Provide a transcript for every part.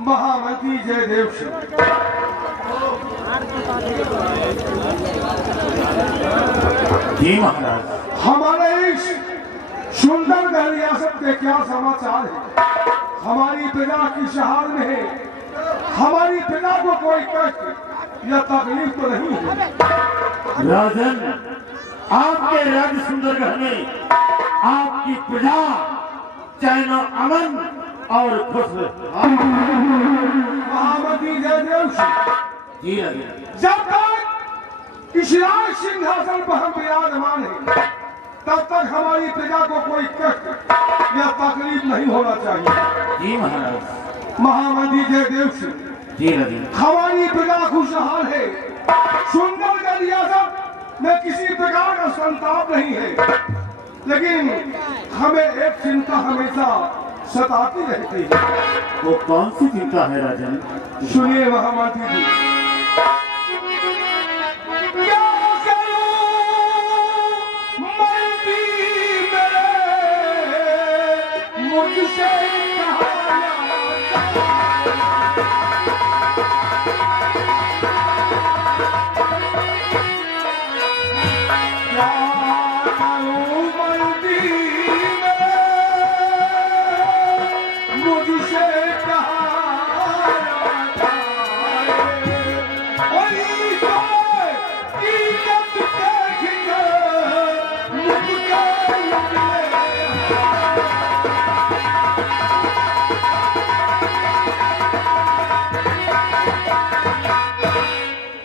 महामती जयदेव सिंह जी महाराज, हमारे इस सुंदर रियासत के क्या समाचार है? हमारी पिता की शहादत में है, हमारी पिता को कोई कष्ट या तकलीफ तो नहीं है? राजन, आपके राज्य सुंदरगढ़ में आपकी प्रजा चैन अमन और खुश है। महामती जयदेव सिंह, जी राजन, जब तक इस राज सिंहासन पर हम विराजमान हैं, तब तक हमारी प्रजा को कोई कष्ट या तकलीफ नहीं होना चाहिए। जी महाराज, महामती जयदेव सिंह, जी राजन, हमारी प्रजा खुशहाल है, सुंदर रियासत में किसी प्रकार का संताप नहीं है, लेकिन हमें एक चिंता हमेशा सताती रहती है। वो कौन सी चिंता है राजन? सुनिए महामती जी, क्या करूं मर्दी में मुझसे कहा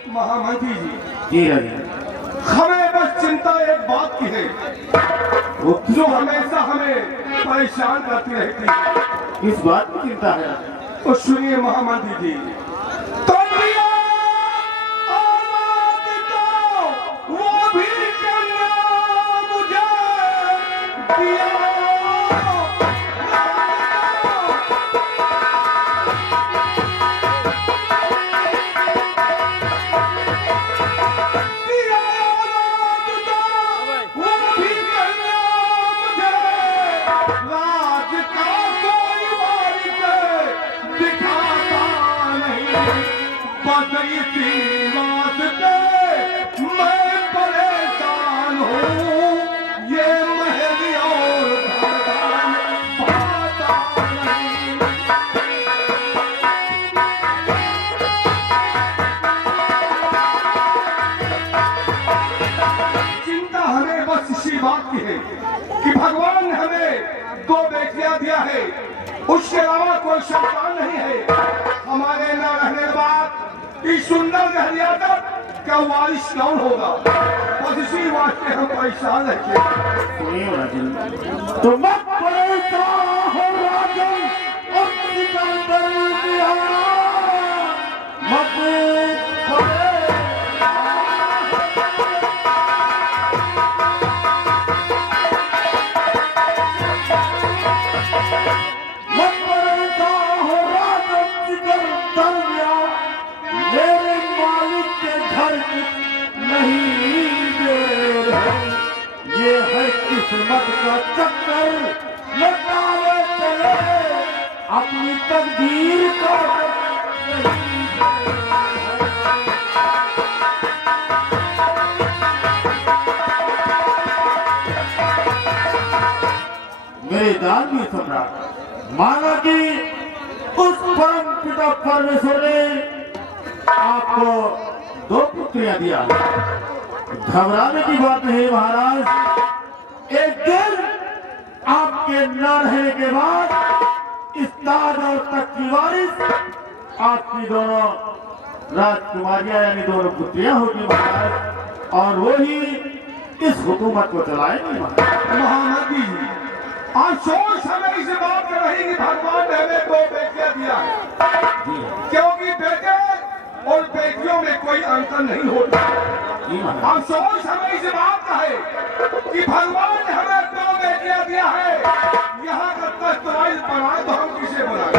महामती जी, जी राजन, हमें बस चिंता एक बात की है, वो जो हमेशा हमें परेशान करती रहती है। किस बात की चिंता है राजन? तो सुनिए महामती जी, तो दिया औलाद तो वो भी करना मुझे दिया। मैं परेशान हूँ, ये महली और पाता नहीं। चिंता हमें बस इसी बात की है कि भगवान ने हमें 2 बेटियां दिया है, उसके अलावा कोई संतान नहीं है। हमारे न रहने के बाद इस सुंदर रियासत का वारिस कौन होगा? बस इसी वास्ते हम परेशान रहते हैं। सुनिए राजन, तो मत परेशान हो राजन, और सिकंदर बिहार मत परेशान। मत परेशान हो राजन, सिकंदर बिहार मेरे मालिक के घर नहीं देर है। ये है किस्मत का चक्कर, लौटावे चले अपनी तकदीर को। मेरे दानवी सम्राट, माना कि उस परम पिता परमेश्वर ने आपको 2 पुत्रियां दिया। घबराने की बात नहीं महाराज, एक दिन आपके न रहने के बाद इस ताज और तख्त की वारिस आपकी दोनों राजकुमारियां यानी दोनों पुत्रियां होगी महाराज, और वही इस हुकूमत को चलाएंगी महाराज। महामती जी, अफसोस हमें इस बात का नहीं कि भगवान ने हमें 2 बेटियां दिया है, क्योंकि बेटे और बेटियों में कोई अंतर नहीं होता। अफसोस हमें इस बात का है कि भगवान ने हमें 2 बेटियां दिया है, यहाँ का तख्तवाइज बनाए तो हम किसे बनाए?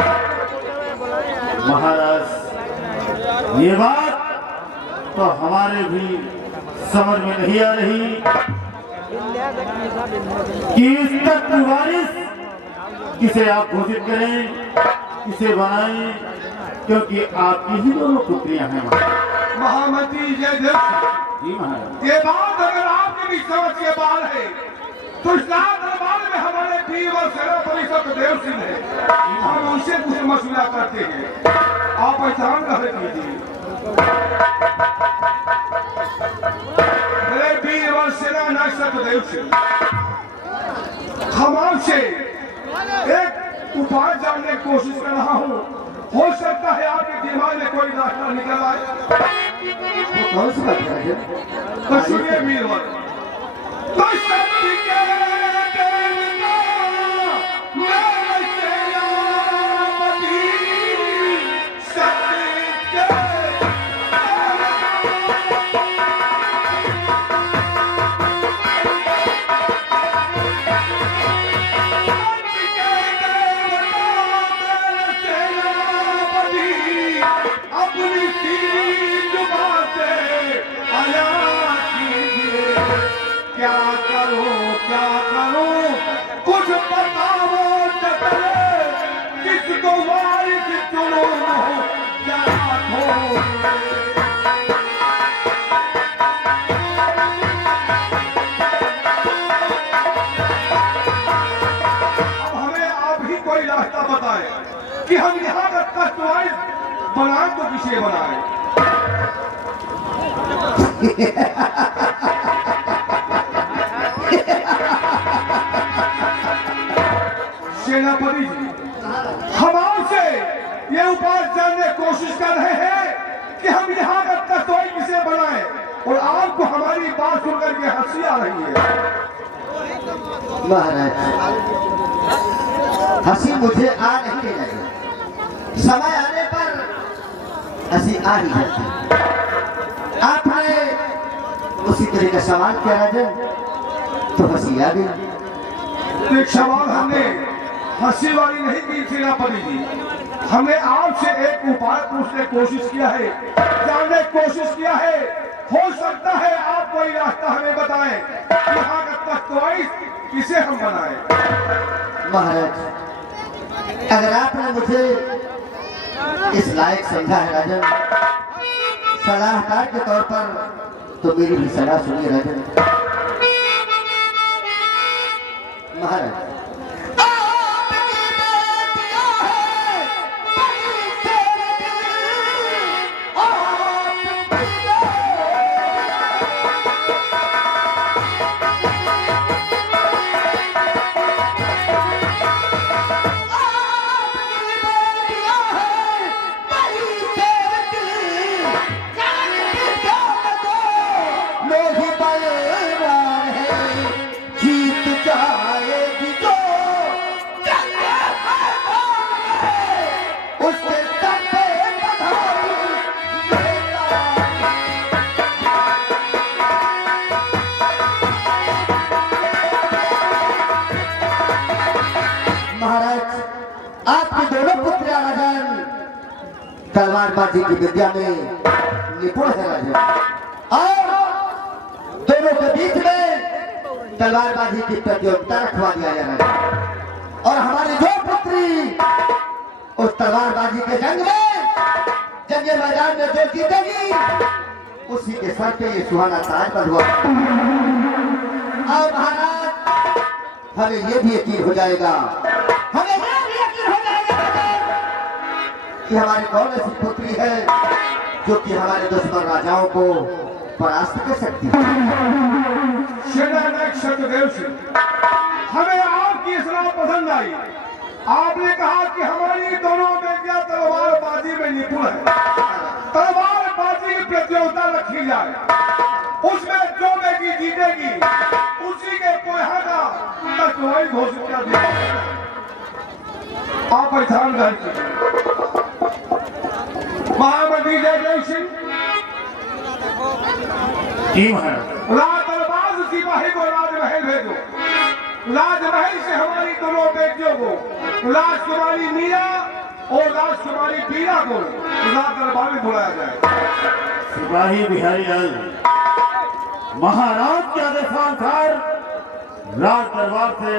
महाराज, ये बात तो हमारे भी समझ में नहीं आ रही, कि इस तक वारिस किसे आप घोषित करें, किसे बनाएं, क्योंकि आपकी ही दोनों पुत्रियां हैं। महामंत्री जय देव जी महाराज, ये बात अगर आपके भी समझ के बाहर है तो इस लाल दरबार में हमारे वीर और सेनापति सतदेव सिंह है, हम उनसे कुछ मसला करते हैं, आप पहचान रहे कीजिए। मेरे वीर और सेना नायक सतदेव सिंह, हम आपसे एक उपाय जानने की कोशिश कर रहा हूँ, हो सकता है आपके दिमाग में कोई रास्ता निकल आए। वो कौन सी बात है? तो सुनिए वीरवर, तो शक्ति के देवता मेरे सेनापति, शक्ति के अपनी सीधी जुबान से आया कीजिए, क्या करूं कुछ बताओ चले, किसको वारिस चुनूं क्या हो। अब हमें आप ही कोई रास्ता बताए कि हम यहाँ का कस्टमाइज बनाए तो किसे बनाए। सेनापति जी, हम आपसे ये उपाय जानने की कोशिश कर रहे हैं कि हम यहाँ का कस्टमाइज किसे बनाए, और आपको हमारी बात सुनकर के हंसी आ रही है। महाराज, हंसी मुझे आ नहीं लगी, समय आने पर हंसी आ ही जाती। आपने उसी तरह का सवाल किया राजन, तो हंसी आ गई। एक सवाल हमने हंसी वाली नहीं की सेनापति जी, हमने आपसे एक उपाय पूछने की कोशिश किया है, जानने की कोशिश किया है, हो सकता है आप कोई रास्ता हमें बताएं, यहाँ का कस्टमाइज किसे हम बनाएं। महाराज, अगर आपने मुझे इस लायक समझा है राजन, सलाहकार के तौर पर, तो मेरी भी सलाह सुनिए राजन। महाराज, आपकी दोनों पुत्रियां राजन तलवारबाजी की विद्या में निपुण है राजन, और दोनों के बीच में तलवारबाजी की प्रतियोगिता रखवा दिया जा रहा है, और हमारी जो पुत्री उस तलवारबाजी के जंग मैदान में जो जीतेगी उसी के सर पे ये सुहाना ताज बंधवा। और महाराज, हमें ये भी यकीन हो जाएगा, कि हमारी कौन ऐसी पुत्री है जो कि हमारे दुश्मन राजाओं को परास्त कर सकती है। सेनानायक सतदेव सिंह, हमें आपकी सलाह पसंद आई। आपने कहा कि हमारी दोनों बेटियां तलवारबाजी में निपुण है, तलवारबाजी की प्रतियोगिता रखी जाए, उसमें जो बेटी जीतेगी उसी के कोयहा का कस्टमाइज घोषित कर दिया। आप पहचान रहे महामंत्री जय जय सिंह, जी महाराज, राजदरबार सिपाही को राजमहल भेजो, राजमहल से हमारी दोनों बेटियों को, राजकुमारी मीरा और राजकुमारी बीरा को राजदरबार में बुलाया जाए। सिपाही बिहारी लाल महाराज के आदेशानुसार राज दरबार से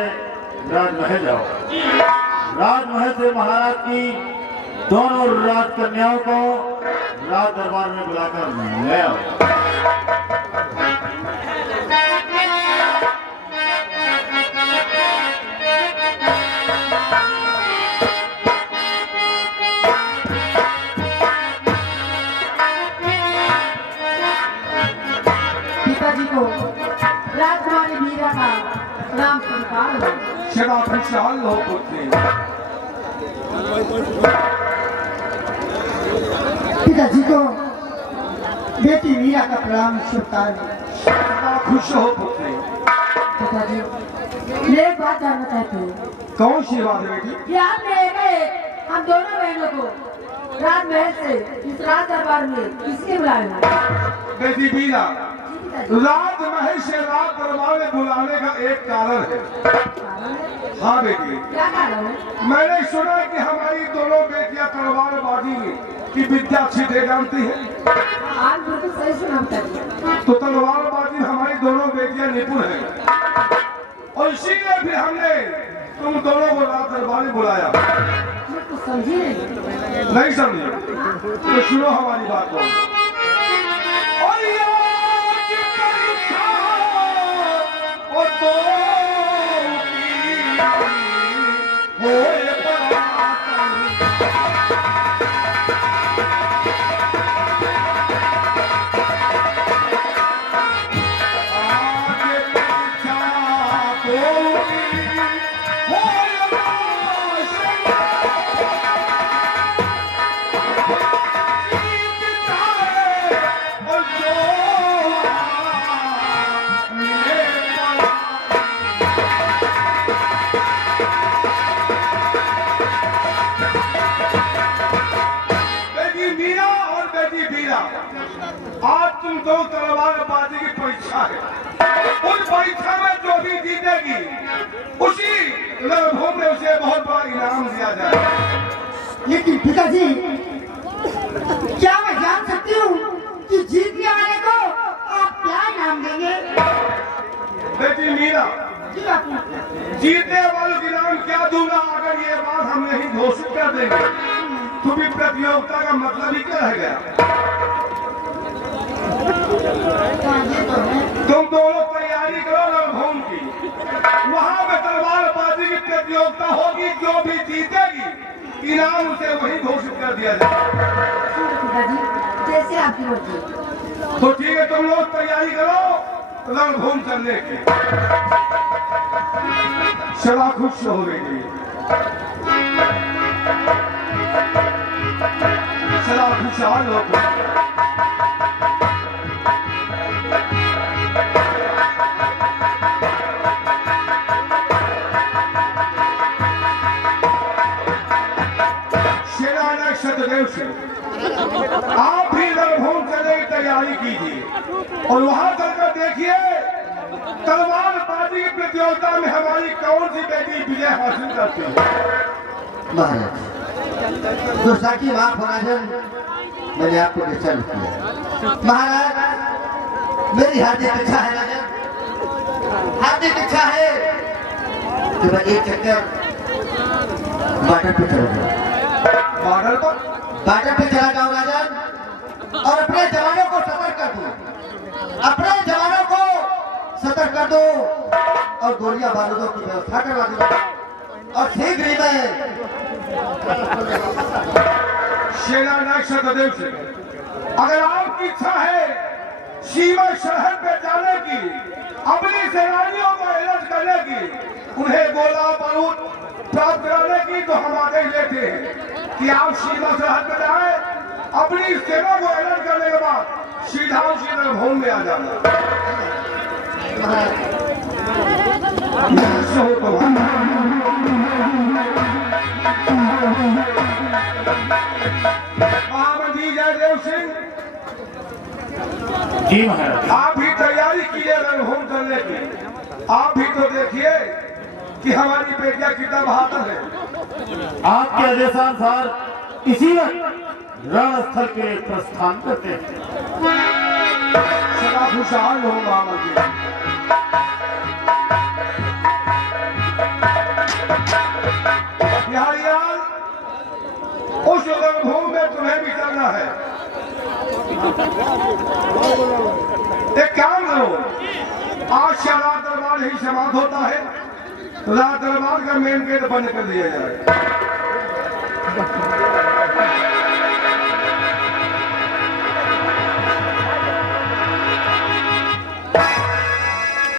राजमहल जाओ। राजमहल से महाराज की दोनों राजकन्याओं को राज दरबार में बुलाकर ले आओ। पिताजी को राजकुमारी मीरा का नाम स्वीकार हो। क्षमा खुशहाल हो पुत्री। पिताजी को बेटी मीरा का प्रणाम स्वीकार हो। क्षमा खुश हो पुत्री। पिताजी मैं एक बात जानना चाहती हूँ। कौन सी बात है बेटी? यार ले गए हम दोनों बहनों को राजमहल से इस राज दरबार में किसके बुलाए? बेटी बीना, राजमहल से राज दरबार में बुलाने का एक कारण है। हाँ बेटी, क्या कारण है? मैंने सुना कि हमारी दोनों बेटियां तलवारबाजी की विद्या अच्छी जानती हैं। आज बिल्कुल सही सुना पिताजी। तो तलवारबाजी में हमारी दोनों बेटियां निपुण हैं और इसीलिए फिर हमने तुम दोनों को राज दरबार में बुलाया। मैं तो समझी नहीं समझे तो सुनो हमारी बात को। और याद परीक्षा और दो की होए पराक्रम। आज परीक्षा दो की होए पराक्रम। और जो मिले बेटी मीरा और बेटी बीरा, आज तुम दो तलवारबाजी की परीक्षा है। उस परीक्षा में जो भी जीतेगी उसी रणभूमि में उसे बहुत बड़ा इनाम दिया जाएगा। लेकिन पिताजी क्या मैं जान सकती हूँ कि जीतने वाले को आप क्या इनाम देंगे? बेटी मीरा, जी बापू। जीतने वालों के नाम क्या दूंगा अगर ये बात हम नहीं घोषित कर देंगे तो भी प्रतियोगिता का मतलब ही क्या रह गया? तुम दोनों तैयारी करो रणभूमि की। वहां पे तलवारबाजी की प्रतियोगिता होगी। जो भी जीतेगी इनाम उसे वही घोषित कर दिया जाएगा। पिताजी जैसे आपकी मर्जी। तो ठीक है, तुम लोग तैयारी करो रणभूमि चलने की। सदा खुश हो गई, सदा खुशहाल हो। सेना सतदेव से आप भी रणभूमि चलने की तैयारी कीजिए और वहां चलकर देखिए तलवारबाजी की प्रतियोगिता में हमारी कौन सी बेटी विजय हासिल करती है। महाराज गुस्ताखी माफ होना जन, मैंने आपको डिस्टर्ब किया। महाराज मेरी हार्दिक इच्छा है राजन, हार्दिक इच्छा है कि मैं एक चक्कर बॉर्डर पे चला जाऊं। बॉर्डर पे चला जाऊं राजन और अपने जवानों को सतर्क कर दूं। अपने जवानों को सतर्क कर दो और गोलियां बारूदों की व्यवस्था करवा दो और शीघ्र ही मैं सेनानायक सतदेव से अगर आपकी इच्छा है सीमा शहर पे जाने की, अपनी सेनानियों को अलर्ट करने की, उन्हें गोला बारूद प्राप्त कराने की, तो हम आदेश लेते हैं कि आप सीमा शहर पे जाए। अपनी सेना को अलर्ट करने के बाद सीधा उसी रणभूमि में आ जाना। महामंत्री जयदेव सिंह, जी महाराज। आप भी तैयारी कीजिए रणभूमि चलने की। आप भी तो देखिए कि हमारी बेटियां कितना बहादुर है। आपके आदेशानुसार इसी वक्त रणस्थल के प्रस्थान करते हैं। सदा खुशहाल हो महामंत्री। जाना है। एक काम करो, आज से रात दरबार ही समाप्त होता है, रात दरबार का मेन गेट बंद कर दिया जाए।